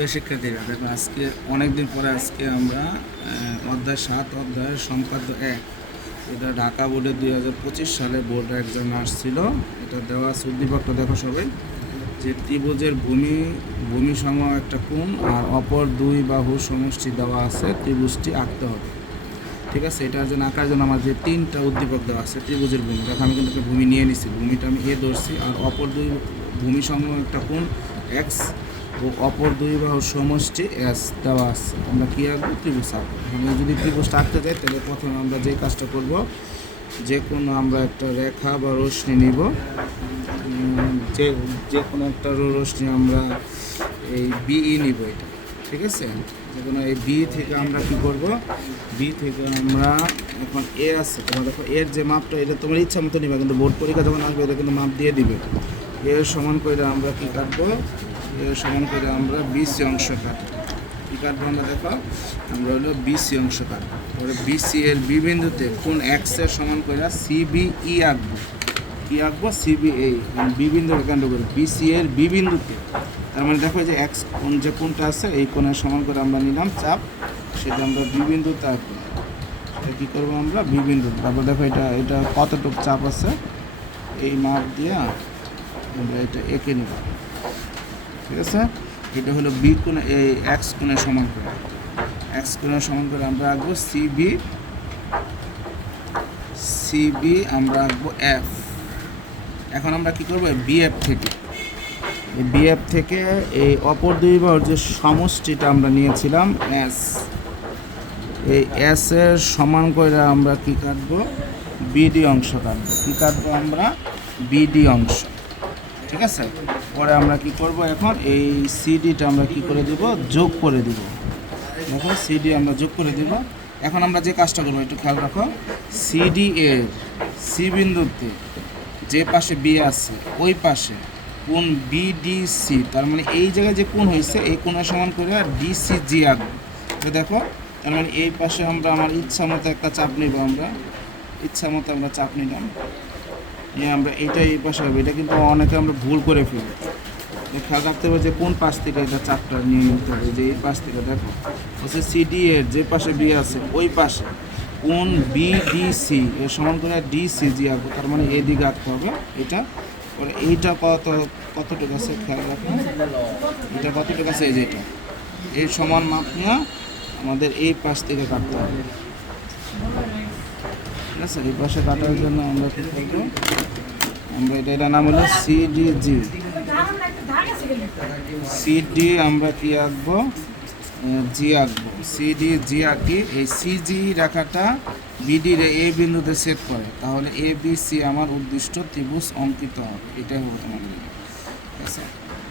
প্রিয় শিক্ষার্থীরা, দেখো আজকে অনেকদিন পরে আজকে আমরা অধ্যায় 7 অধ্যায়ের সম্পাদ্য 1, এটা ঢাকা বোর্ডে 2025 সালে বোর্ড এক্সাম আসছিল। এটা দেওয়া আছে উদ্দীপকটা দেখো সবাই, যে ত্রিভুজের ভূমি সম একটা কোণ আর অপর দুই বাহুর সমষ্টি দেওয়া আছে, ত্রিভুজটি আঁকতে হবে। ঠিক আছে, এটার জন্য আঁকার জন্য আমার যে 3টা উদ্দীপক দেওয়া আছে ত্রিভুজের ভূমি, দেখো আমি কিন্তু একটা ভূমি নিয়ে নিছি, ভূমিটা আমি এ ধরছি, আর অপর দুই ভূমি সম একটা কোণ এক্স ও অপর দুই বাহুর সমষ্টি এস দেওয়া আছে। আমরা কী আঁকবো? ত্রিভুজ আঁকবো। আমি যদি ত্রিভুজটা আঁকতে যাই তাহলে প্রথমে আমরা যে কাজটা করব, যে কোনো আমরা একটা রেখা বা রশ্মি নিব, যে কোনো একটা রশ্মি আমরা এই বিই নিব, এটা ঠিক আছে। যে কোনো এই বি থেকে আমরা কী করব, বি থেকে আমরা এখন এ আছে, তোমার দেখো এর যে মাপটা এটা তোমার ইচ্ছা মতো নিবা, কিন্তু বোর্ড পরীক্ষা যখন আসবে এটা কিন্তু মাপ দিয়ে দিবে। এর সমান করে আমরা কী কাটবো, এর সমান করে আমরা বিসি অংশ কাটবো। কী কাটবো আমরা? দেখো আমরা হলো বিসি অংশ কাটবো। পরে বিসি এর বি বিন্দুতে কোন এক্সের সমান করে সিবিই আঁকবো। কী আঁকবো? সিবিএই, বি বিন্দুকে কেন্দ্র করে বিসি এর বি বিন্দুতে। তার মানে দেখো যে এক্স কোণ যে কোণটা আছে এই কোণের সমান করে আমরা নিলাম চাপ, সেটা আমরা বি বিন্দুতে আঁকবো। সেটা কী করবো আমরা? বি বিন্দু। তারপর দেখো এটা কতটুকু চাপ আছে, এই মাপ দিয়ে আমরা এটা এঁকে নিব। ঠিক আছে, এটা হলো বি কোণ, এই এক্স কোণের সমান করে, এক্স কোণের সমান করে আমরা আঁকবো সিবি আমরা আঁকবো এফ। এখন আমরা কি করবো? বিএফ থেকে, এই বিএফ থেকে এই অপর দুই বাহুর যে সমষ্টিটা আমরা নিয়েছিলাম এস, এই এস এর সমান করে আমরা কি কাটবো? বিডি অংশ কাটবো। কি কাটবো আমরা? বিডি অংশ। ঠিক আছে, পরে আমরা কি করব, এখন এই সিডিটা আমরা কি করে দিব? যোগ করে দিব। দেখো সিডি আমরা যোগ করে দিব। এখন আমরা যে কাজটা করবো একটু খেয়াল রাখো, সিডি এর সি বিন্দুতে যে পাশে বি আছে ওই পাশে কোণ বিডিসি, তার মানে এই জায়গায় যে কোণ হয়েছে এই কোণের সমান করে আর ডিসিজি আঁকবো। তো দেখো তার মানে এই পাশে আমরা আমার ইচ্ছা মতো একটা চাপ নিব, আমরা ইচ্ছা মতো আমরা চাপ নিলাম, আমরা এটা এই পাশে হবে। এটা কিন্তু অনেকে আমরা ভুল করে ফেলি, খেয়াল রাখতে হবে যে কোন পাশ থেকে এটা চাপটা নিয়ে নিতে হবে। যে এই পাশ থেকে দেখো হচ্ছে সিডি এর যে পাশে বি আছে ওই পাশে কোণ বিডিসি এর সমান করে ডিসিজি আঁকবো, তার মানে এদিকে আঁকতে হবে এটা। পরে এইটা কতটুকু আছে খেয়াল রাখো, এটা কতটুকু আছে, এই যে এটা এর সমান মাপ নিয়ে আমাদের এই পাশ থেকে কাটতে হবে। ঠিক আছে, এই পাশে কাটার জন্য আমরা কী করবো, আমরা এটার নাম হলো সিডিজি। সিডি আমরা কি আঁকবো? জি আঁকবো। সিডি জি আঁকি, এই সিজি রেখাটা বিডির এ বিন্দুতে সেট করে, তাহলে এ বি সি আমার উদ্দিষ্ট ত্রিভুজ অঙ্কিত হবে। এটাই হবে তোমাদের। ঠিক আছে।